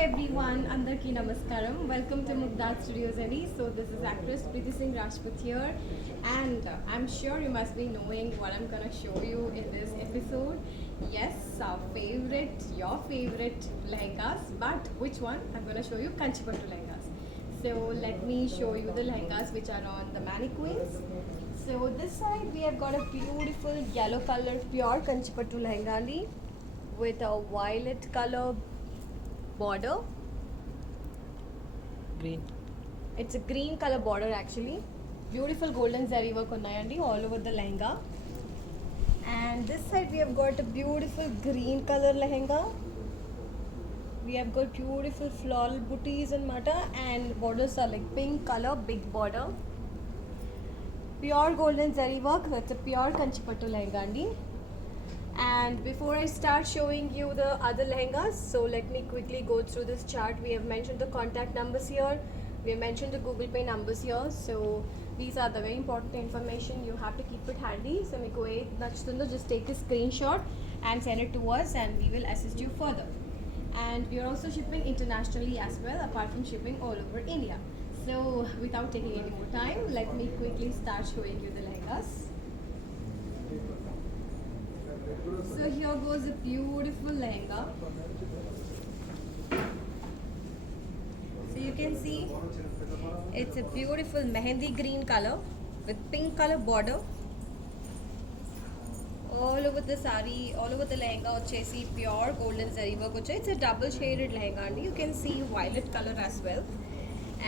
everyone, Andarki Namaskaram. Welcome to Mugdad Studios Eddie. So this is actress Preeti Singh Rajput here, and I'm sure you must be knowing what I'm gonna show you in this episode. Yes, your favorite lehengas, but which one? I'm gonna show you Kanchipattu lehengas. So let me show you the lehengas which are on the mannequins. So this side we have got a beautiful yellow color pure Kanchipattu lehenga with a violet color border. Green. It's a green color border actually. Beautiful golden zari work unnayandi all over the lehenga. And this side we have got a beautiful green color lehenga. We have got beautiful floral booties and mata, and borders are like pink color, big border. Pure golden zari work. That's a pure Kanchipattu lehenga andi. And before I start showing you the other lehengas, so let me quickly go through this chart. We have mentioned the contact numbers here. We have mentioned the Google Pay numbers here. So these are the very important information. You have to keep it handy. So meeku ఏ నచ్చుతుందో just take a screenshot and send it to us, and we will assist you further. And we are also shipping internationally as well, apart from shipping all over India. So without taking any more time, let me quickly start showing you the lehengas. So here goes a beautiful lehenga. So you can see it's a beautiful mehendi green color with pink color border. All over the sari, all over the lehenga vachesi pure golden zari work vachayi. It's a double shaded lehenga and you can see violet color as well,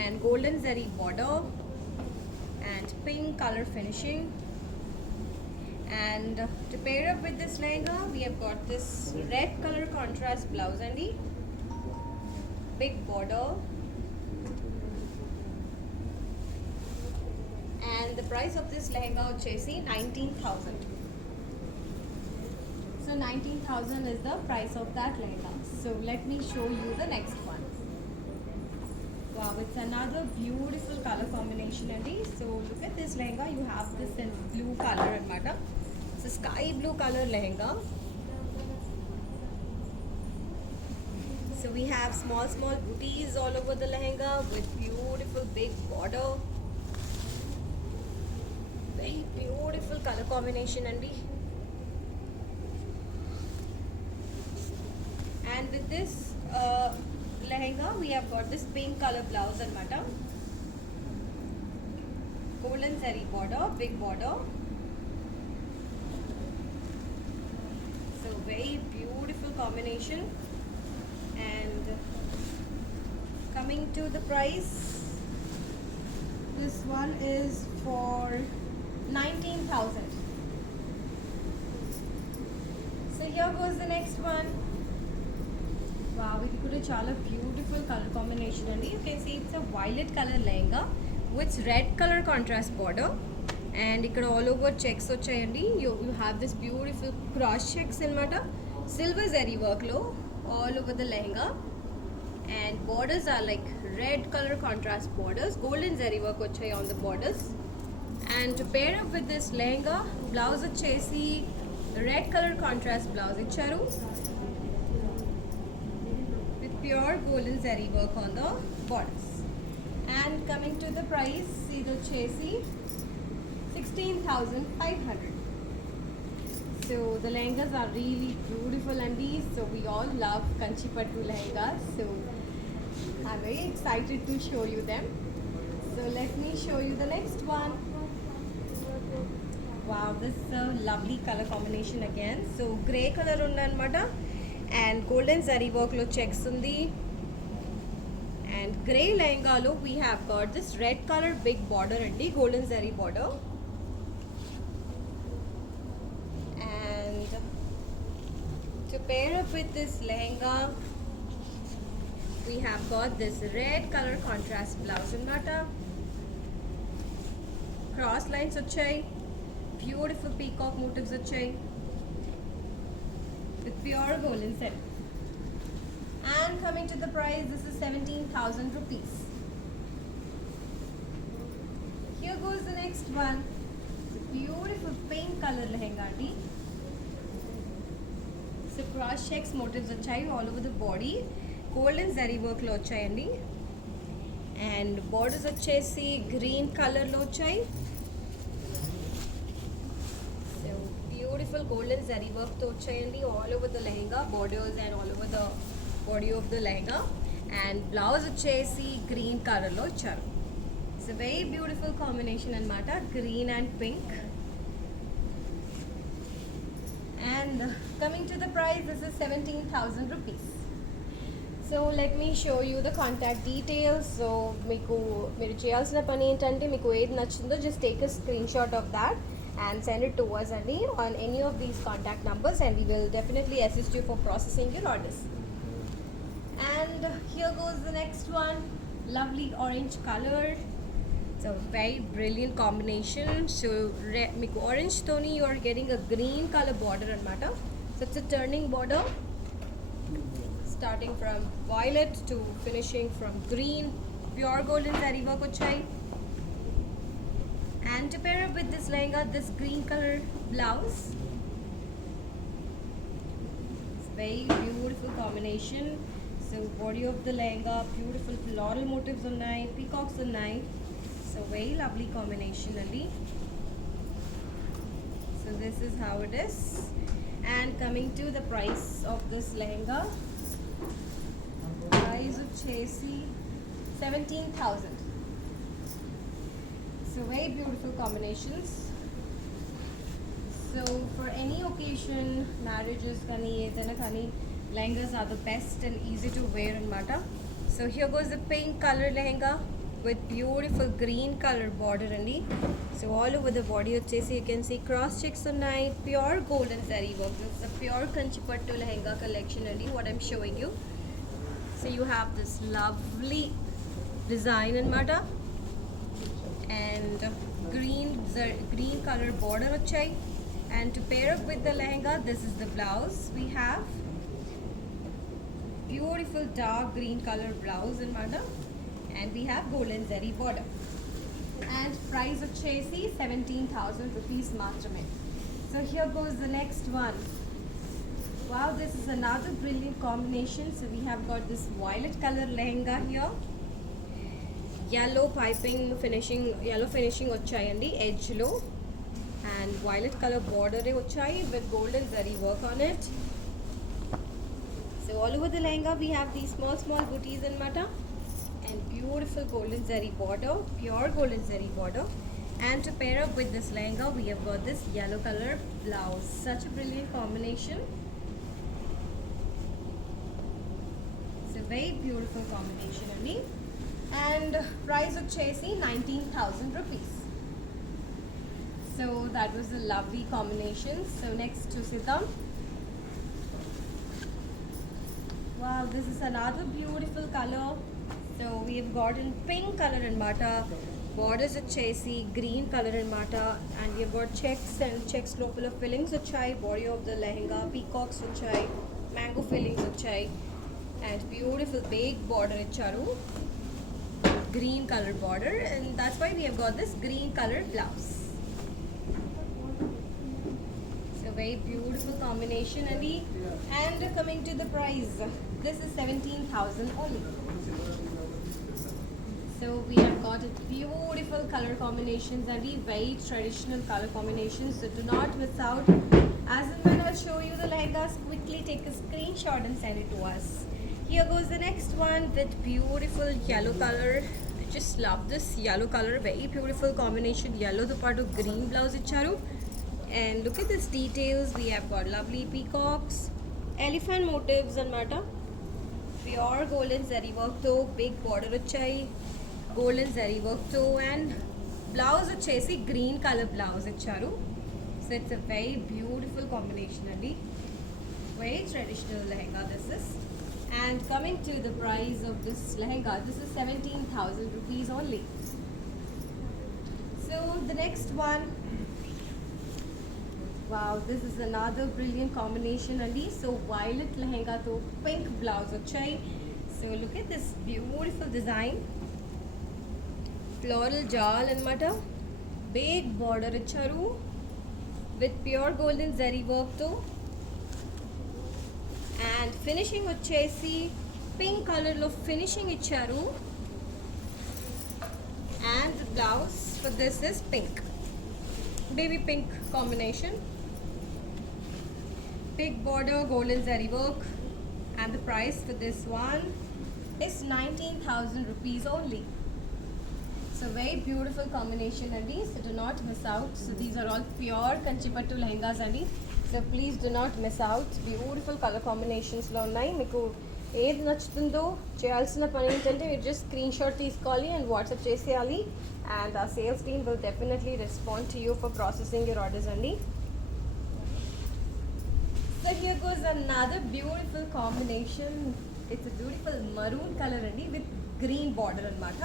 and golden zari border and pink color finishing. And to pair up with this lehenga, we have got this red color contrast blouse and the big border. And the price of this lehenga vachesi 19,000. So 19,000 is the price of that lehenga. So let me show you the next one. Wow, it's another beautiful color combination and so look at this lehenga. You have this in blue color and mata. It's a sky blue color lehenga. So we have small booties all over the lehenga with beautiful big border. Very beautiful color combination and with this lehenga we have got this pink color blouse and mata, golden zari border, big border. So very beautiful combination. And coming to the price, this one is for 19,000. So here goes the next one. Wow, ఇది కూడా చాలా beautiful color combination అండి. You can see it's a violet color lehenga with red color contrast border, and ఇక్కడ all over checks వచ్చాయండి. You have this beautiful cross checks అన్నమాట, silver zari work లో all over the lehenga, and borders are like red color contrast borders, golden zari work వచ్చాయి on the borders. And to pair up with this lehenga, blouse వచ్చేసి red color contrast blouse ఇచ్చారు with pure golden zari work on the borders. And coming to the price, ఇది వచ్చేసి 16,500. So the lehengas are really beautiful and these, so we all love Kanchipattu lehengas. So I'm very excited to show you them. So let me show you the next one. Wow, this is a lovely color combination again. So grey color undanamata, and golden zari work lo checks undi, and grey lehenga lo we have got this red color big border andi, golden zari border. And to pair up with this lehenga, we have got this red color contrast blouse anamata, cross lines vachayi, beautiful peacock motifs vachayi with pure golden zari. And coming to the price, this is 17,000 rupees. Here goes the next one. Beautiful pink color lehenga andi. So cross checks motifs vachayi all over the body, golden zari వర్క్లో వచ్చాయండి. And borders వచ్చేసి green కలర్లో వచ్చాయి. So beautiful golden zari వర్క్తో వచ్చాయండి all over the lehenga borders and all over the body of the lehenga. And blouse వచ్చేసి green కలర్లో ఇచ్చారు. ఇట్స్ వెరీ బ్యూటిఫుల్ కాంబినేషన్ అనమాట, green and pink. And coming to the price, this is 17,000 rupees. So let me show you the contact details. So మీరు చేయాల్సిన పని ఏంటంటే మీకు ఏది నచ్చిందో just take a screenshot of that and send it to us అండి on any of these contact numbers, and we will definitely assist you for processing your orders. And here goes the next one, lovely orange color. It's a very brilliant combination. So మీకు orange toni you are getting a green color border anamata. So it's a turning border starting from violet to finishing from green. Pure golden zari work vachai. And to pair up with this lehenga, this green color blouse. It's very beautiful combination. So body of the lehenga, beautiful floral motifs unnai, peacocks unnai. So very lovely combination ali. So this is how it is. And coming to the price of this lehenga, price of chesi 17,000. So very beautiful combinations. So for any occasion, marriages kani edana kani, lehengas are the best and easy to wear anamata. So here goes the pink color lehenga with beautiful green color border andi. So all over the body vachesi you can see cross checks unnai, pure golden zari work. This is a pure kanchipattu lehenga collection andi what I'm showing you. So you have this lovely design anamata, and green color border vachai. And to pair up with the lehenga, this is the blouse. We have beautiful dark green color blouse anamata, and we have golden zari border. And price of chesi 17,000 rupees matrame. So here goes the next one. Wow, this is another brilliant combination. So we have got this violet color lehenga here, yellow piping finishing, yellow finishing vachayandi edge lo, and violet color border vachai with golden zari work on it. So all over the lehenga we have these small booties anamata, and beautiful golden zari border, pure golden zari border. And to pair up with this lehenga, we have got this yellow color blouse. Such a brilliant combination. It's a very beautiful combination only. And price of chesi 19,000 rupees. So that was a lovely combination. So next to Siddham. Wow, this is another beautiful color. So we have gotten pink color anamata, borders vachesi green color anamata, and we have got checks and checks lopala fillings vachai, body of the lehenga peacocks vachai, mango fillings vachai, and beautiful big border icharu, green color border, and that's why we have got this green color blouse. So very beautiful combination ali. And coming to the price, this is 17,000 only. So we have got a beautiful color combinations and very traditional color combinations. So do not miss out. As and when I'll show you the lehengas, quickly take a screenshot and send it to us. Here goes the next one with beautiful yellow color. I just love this yellow color. Very beautiful combination. Yellow to part of green blouse icharu. And look at this details. We have got lovely peacocks, elephant motifs anamata, pure golden zari work to big border vachai, golden zari work to, and blouse vachesi green color blouse icharu. So it's a very beautiful combination andi, very traditional lehenga this is. And coming to the price of this lehenga, this is 17,000 rupees only. So the next one, wow, this is another brilliant combination andi. So violet lehenga to pink blouse vachai. So look at this beautiful design, floral jal anamata, big border icharu with pure golden zari work to, and finishing vachesi pink కలర్లో finishing ఇచ్చారు. And the blouse for this is pink, baby pink combination, big border, golden zari work, and the price for this one is 19,000 rupees only. So very beautiful combination andi, so do not miss out. So these are all pure kanchipattu lehengas andi, so please do not miss out. Beautiful color combinations lo unnai. Meeku ఏది నచ్చుతుందో చేయాల్సిన పని ఏంటంటే మీరు just screenshot తీసుకోవాలి and WhatsApp చేసేయాలి, and ఆ sales team will definitely respond to you for processing your orders అండి. So here goes another beautiful combination. It's a beautiful maroon colour అండి విత్ గ్రీన్ బార్డర్ అనమాట.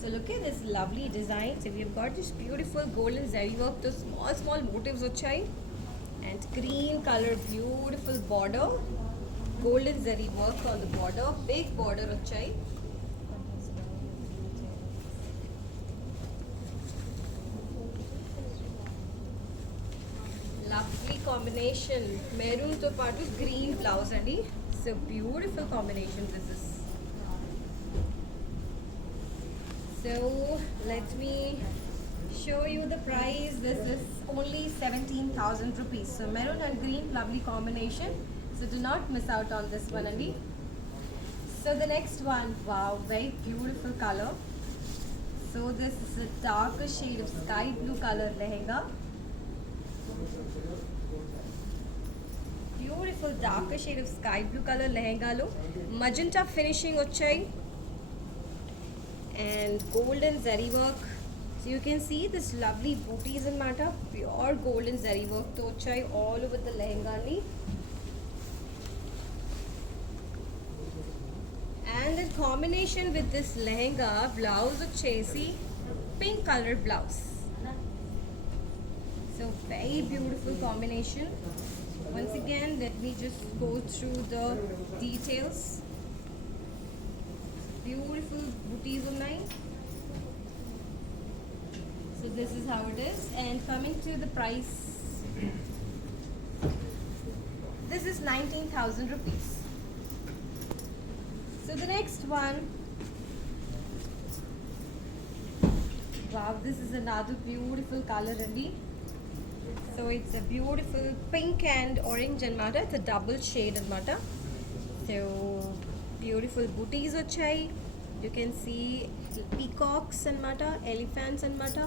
So look at this lovely design. So we've got this beautiful golden zari work, those small motifs వచ్చాయి, and green color beautiful border, golden zari work on the border, big border వచ్చాయి. Lovely combination, maroon తో పాటు green blouse అండి. So beautiful combination this is. So let me show you the price. This is only 17,000 rupees. So maroon and green, lovely combination. So do not miss out on this one, Andi. So the next one, wow, very beautiful color. So this is a darker shade of sky blue color lehenga. Beautiful darker shade of sky blue color lehenga lo magenta finishing వచ్చాయి, and golden zari work. So you can see this lovely booties and mata, pure golden zari work to వచ్చాయి all over the lehenga ni. And in combination with this lehenga, blouse వచ్చేసి pink color blouse. So very beautiful combination. Once again, let me just go through the details. Beautiful booties ఉన్నాయి. So this is how it is, and coming to the price, this is 19,000 rupees. So the next one, wow, this is another beautiful color andi. So it's a beautiful pink and orange anamata. It's a double shade anamata. So beautiful booties వచ్చాయి. You can see peacocks anamata, elephants anamata,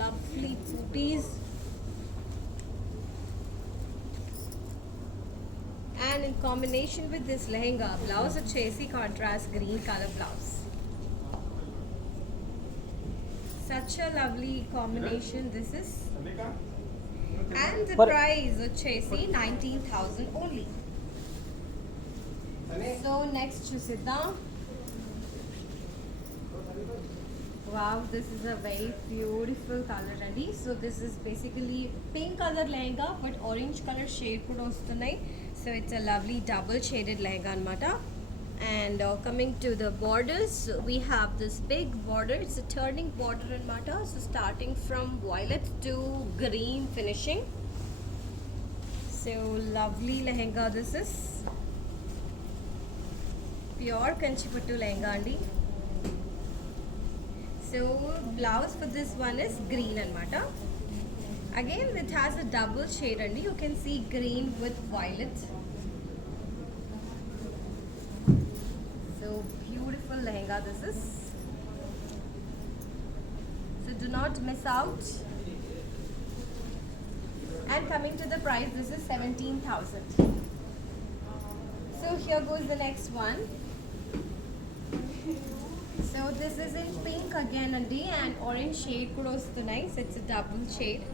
lovely booties. And in combination with this lehenga, blouse వచ్చేసి contrast green color blouse. Such a lovely combination this is. And the price వచ్చేసి 19,000 only. So next చూసిద్దాం. Wow, this is a very beautiful color andi. So this is basically pink color lehenga but orange color shade kuda vastunayi. So it's a lovely double shaded lehenga anamata. And coming to the borders, we have this big border. It's a turning border anamata. So starting from violet to green finishing. So lovely lehenga this is. Pure kanchipattu lehenga andi. So blouse for this one is green anamata. Again it has a double shade andi. You can see green with violet. So beautiful lehenga this is. So do not miss out. And coming to the price, this is 17,000. So here goes the next one. So this is in pink again andi, and orange shade kuda vastunayi. So it's a double shade.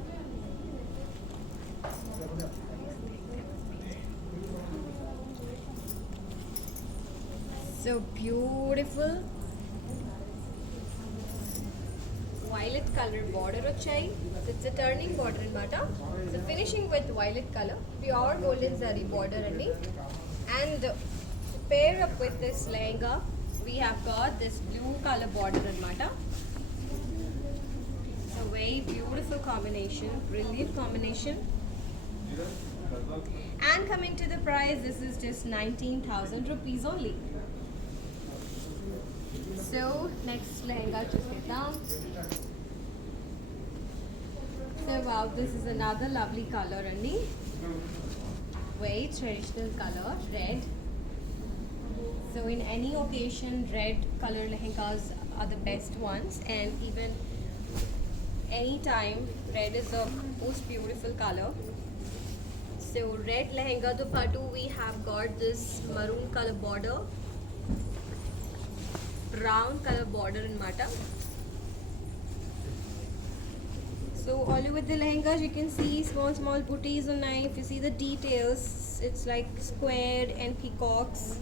So beautiful violet color border వచ్చాయి. It's a turning border anamata. So finishing with violet color, pure golden zari border andi. And pair up with this lehenga, we have got this blue color border anamata. So very beautiful combination, brilliant combination. And coming to the price, this is just 19,000 rupees only. So next lehenga chusedam. So wow, this is another lovely color andi. Very traditional color, red. So in any occasion, red color lehengas are the best ones, and even anytime red is the most beautiful color. So red lehenga to patu, we have got this maroon color border, brown color border in mata. So all over the lehengas you can see small booties on knife. If you see the details, it's like squared and peacocks.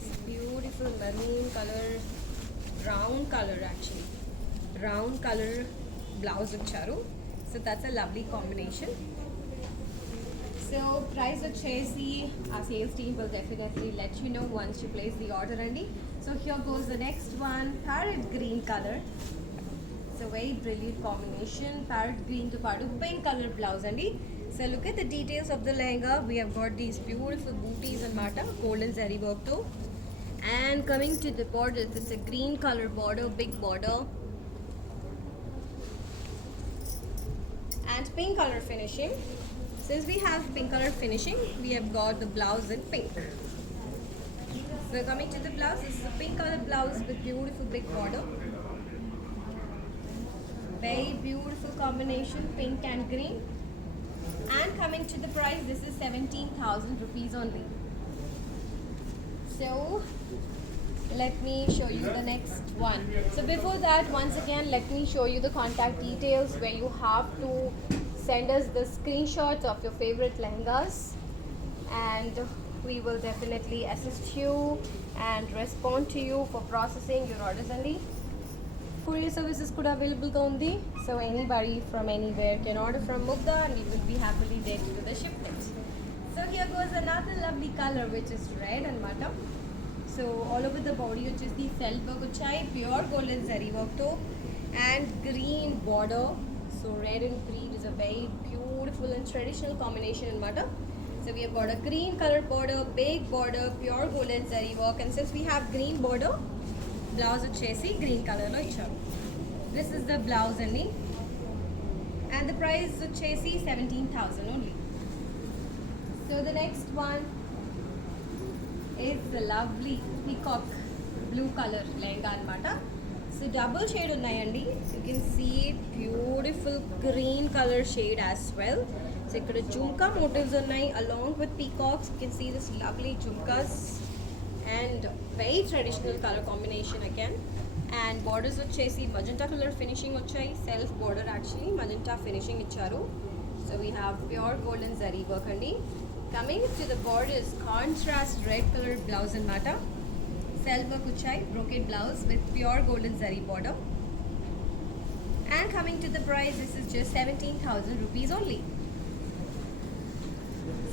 It's beautiful maroon color, brown color actually. Brown color blouse icharu. So that's a lovely combination. So price వచ్చేసి our sales team will definitely let you know once you place the order andi. So here goes the next one, parrot green color. So very brilliant combination, parrot green to padu pink color blouse andi. So look at the details of the lehenga. We have got these beautiful booties and mata, golden zari work too. And coming to the borders, it's a green color border, big border. And pink color finishing. Since we have pink color finishing, we have got the blouse in pink. So coming to the blouse, this is a pink color blouse with beautiful big border. Very beautiful combination, pink and green. And coming to the price, this is 17,000 rupees only. So let me show you the next one. So before that, once again, let me show you the contact details where you have to send us the screenshots of your favorite lehengas, and we will definitely assist you and respond to you for processing your orders only. Courier services could available undi, so anybody from anywhere can order from Mugdha and we will be happily there to do the shipment. So here goes another lovely color, which is red and matte. So all over the body which is the self work uchai, pure golden zari work too, and green border. So red and green is a very beautiful and traditional combination in matte. So we have got a green color border, big border, pure golden zari work, and since we have green border, blouse వచ్చేసి green color lo icharu. This is the blouse andi, and the price వచ్చేసి 17,000 only. So the next one is the lovely peacock blue color lehenga anamata. So double shade unnayandi. You can see beautiful green color shade as well. So ikkada jhumka motifs unnai along with peacocks. You can see this lovely jhumkas and very traditional color combination again. And borders వచ్చేసి magenta color finishing వచ్చాయి. Self border actually magenta finishing icharu. So we have pure golden zari work andi. Coming to the borders, contrast red color blouse and mata. Self work uchai, brocade blouse with pure golden zari border. And coming to the price, this is just 17,000 rupees only.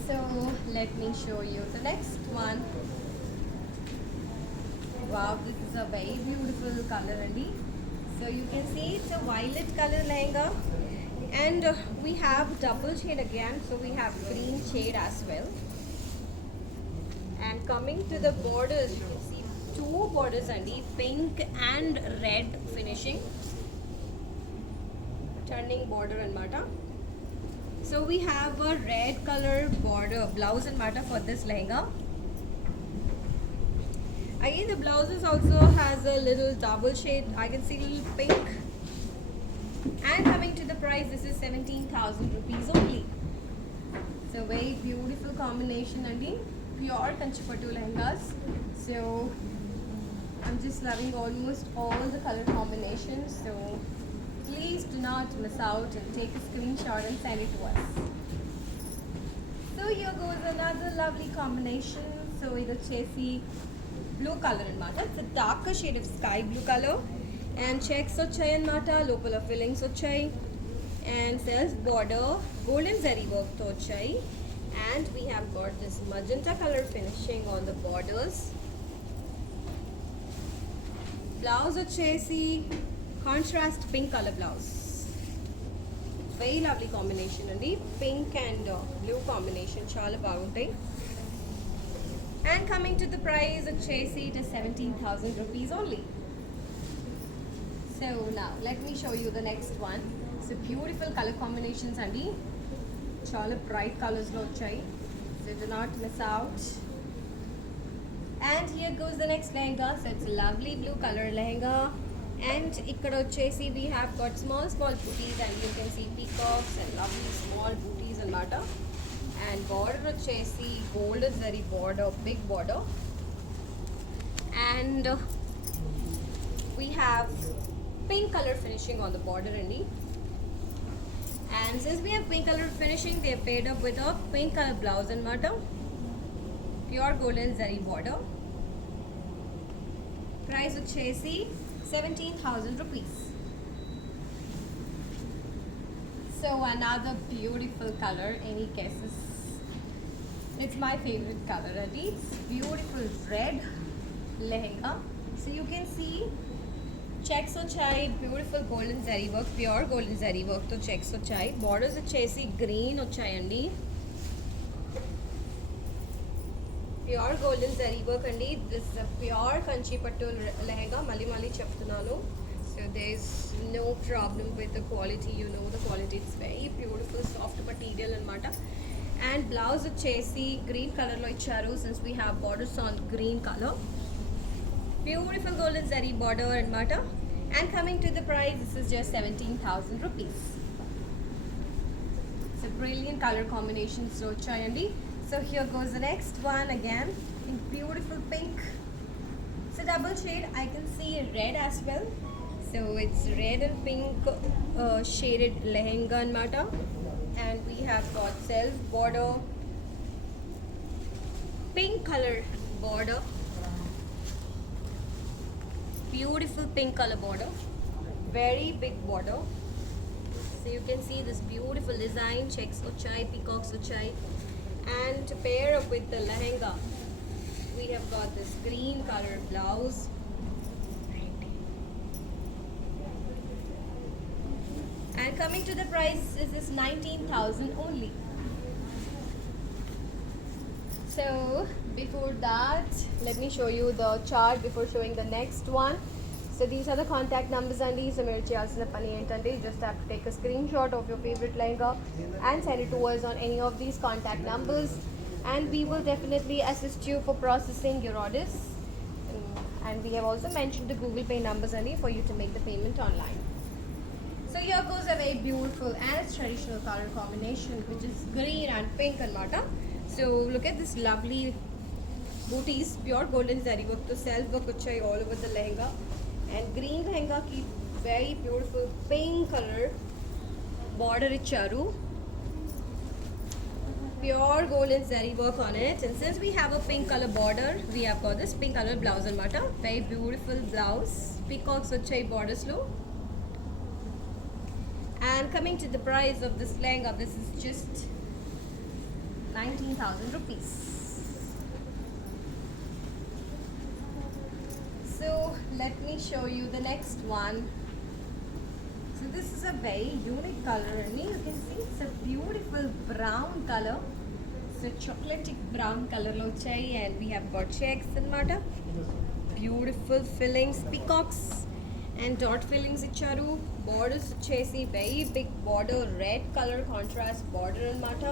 So let me show you the next one. Wow, this is a very beautiful color andi. So you can see it's a violet color lehenga, and we have double shade again. So we have green shade as well. And coming to the borders, you can see two borders andi, pink and red finishing, turning border and mata. So we have a red color border blouse and mata for this lehenga. Again, the blouses also has a little double shade. I can see little pink. And coming to the price, this is 17,000 rupees only. So very beautiful combination andi, pure kanchipattu lehengas. So I'm just loving almost all the color combinations. So please do not miss out and take a screenshot and send it to us. So here goes another lovely combination. So it వచ్చేసి blue color anamata. It's a darker shade of sky blue color, and checks వచ్చాయి anamata, లోపల fillings వచ్చాయి, and self border golden zari work తో వచ్చాయి, and we have got this magenta color finishing on the borders. Blouse వచ్చేసి contrast pink color blouse. Very lovely combination అండి. Pink and blue combination చాలా బాగుంటాయి. And coming to the price వచ్చేసి it is 17,000 rupees only. So now let me show you the next one. So beautiful color combinations అండి, చాలా bright కలర్స్లో వచ్చాయి. So do not miss out. And here goes the next lehenga. So it's a lovely blue color lehenga. And ఇక్కడ వచ్చేసి we have got small booties and you can see peacocks and lovely small booties అన్నమాట. And border వచ్చేసి golden zari border, big border. And we have pink color finishing on the border అండి. And since we have pink color finishing, they are paired up with a pink color blouse అన్నమాట. Pure golden zari border. Price వచ్చేసి 17,000 rupees. So another beautiful color, any guesses? It's my favorite color, and it's beautiful red lehenga. So you can see checks వచ్చాయి, beautiful golden zari work, pure golden zari work తో checks వచ్చాయి. Borders వచ్చేసి green వచ్చాయండి. Pure golden zari work అండి. This pure Kanchi pattu lehenga, మళ్ళీ చెప్తున్నాను. So there is no problem with the quality, you know the quality, it's very beautiful soft material అనమాట. And blouse వచ్చేసి green కలర్లో ఇచ్చారు, since we have borders on green colour. Beautiful golden zari border అనమాట. And coming to the price, this is just 17,000 rupees. So brilliant colour కాంబినేషన్స్లో వచ్చాయండి. So here goes the next one again in beautiful pink. So double shade, I can see red as well. So it's red and pink shaded lehenga anamata. And we have got self border, pink color border, beautiful pink color border, very big border. So you can see this beautiful design, checks ochai, peacocks ochai. And to pair up with the lehenga, we have got this green color blouse. And coming to the price, this is 19,000 only. So before that, let me show you the chart before showing the next one. So these are the contact numbers and these are cheyalsina pani entante, you just have to take a screenshot of your favorite lehenga and send it to us on any of these contact numbers, and we will definitely assist you for processing your orders. And we have also mentioned the Google Pay numbers only for you to make the payment online. So here goes a very beautiful and traditional color combination, which is green and pink anamata. So look at this lovely booties, pure golden zari work to self work vachai all over the lehenga. And green lehenga ki very beautiful pink color border icharu, pure golden zari work on it. And since we have a pink color border, we have got this pink color blouse anamata. Very beautiful blouse, peacocks vachai borders lo. And coming to the price of this lehenga, this is just 19,000 rupees. So let me show you the next one. So this is a very unique color, and you can see it's a beautiful brown color. So chocolate brown color lo chai, and we have got checks anamata. Beautiful fillings, peacocks and dot fillings icharu. Borders chesi very big border, red color contrast border anamata.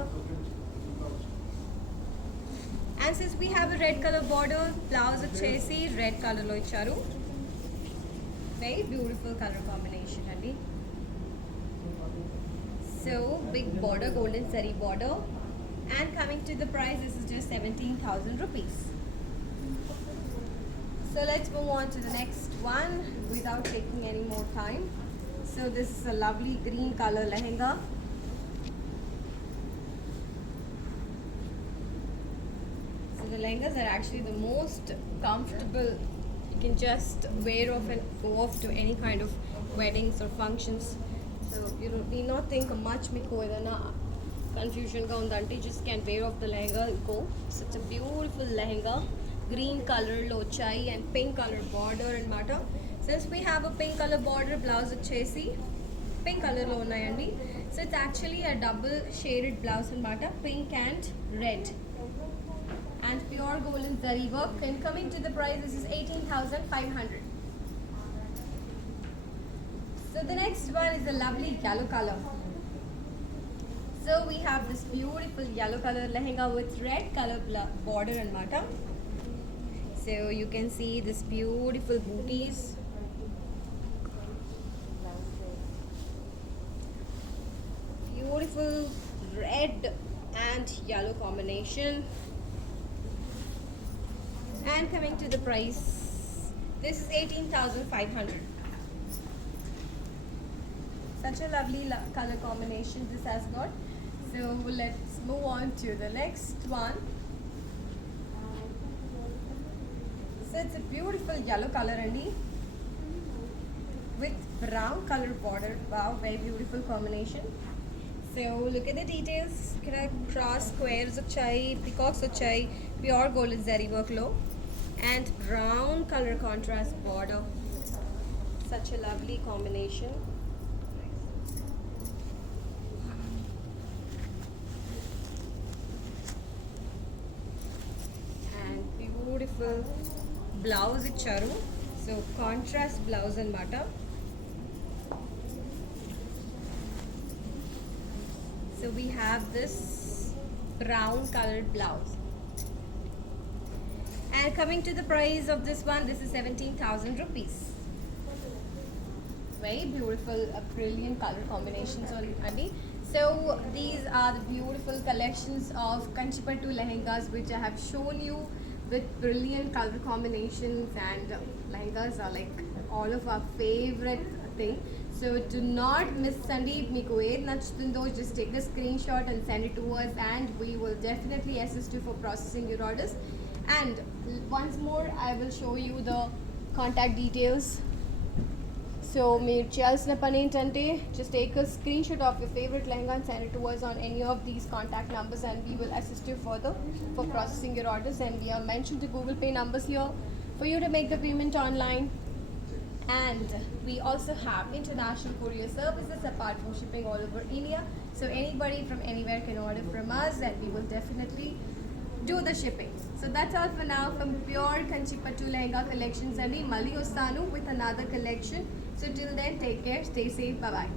And since we have a red color border, blouse వచ్చేసి red color లో ఇచ్చారు. Very beautiful color combination అండి. So big border, golden zari border. And coming to the price, this is just 17,000 rupees. So let's move on to the next one without taking any more time. So this is a lovely green color lehenga. The lehengas are actually the most comfortable. You can just wear off and go off to any kind of weddings or functions. So you need not think much. Meeku edana confusion ga undante, just can wear off the lehenga, go. So it's a beautiful lehenga, green color lo chai and pink color border and mata. Since we have a pink color border, blouse వచ్చేసి pink color lo unnayandi. So it's actually a double shaded blouse and bata, pink and red. And pure golden zari work. And coming to the price, this is 18,500. So the next one is a lovely yellow color. So we have this beautiful yellow color lehenga with red color border and mata. So you can see this beautiful booties. Beautiful red and yellow combination. And coming to the price, this is 18,500. Such a lovely color combination this has got. So let's move on to the next one. So it's a beautiful yellow color andi with brown color border. Wow, very beautiful combination. So look at the details. Cross squares vachai, peacocks vachai, pure golden zari work low, and brown color contrast border. Such a lovely combination. Beautiful blouse icharu, so contrast blouse and mata. So we have this brown colored blouse, and coming to the price of this one, this is 17,000 rupees. Very beautiful, brilliant color combinations on Adi. So these are the beautiful collections of Kanchipattu lehengas which I have shown you with brilliant color combinations, and lehengas are like all of our favorite thing. So do not miss Sandeep. Meeku ed nachutundo, just take the screenshot and send it to us, and we will definitely assist you for processing your orders. And once more, I will show you the contact details. So మీరు చేయాల్సిన పని ఏంటంటే just take a screenshot of your favorite lehenga and send it to us on any of these contact numbers, and we will assist you further for processing your orders. And we have mentioned the Google Pay numbers here for you to make the payment online. And we also have international courier services apart from shipping all over India. So anybody from anywhere can order from us, and we will definitely do the shipping. So that's all for now from Pure Kanchipattu Lehenga Collections. And Mali Ostanu with another collection. So till then, take care, stay safe, bye bye.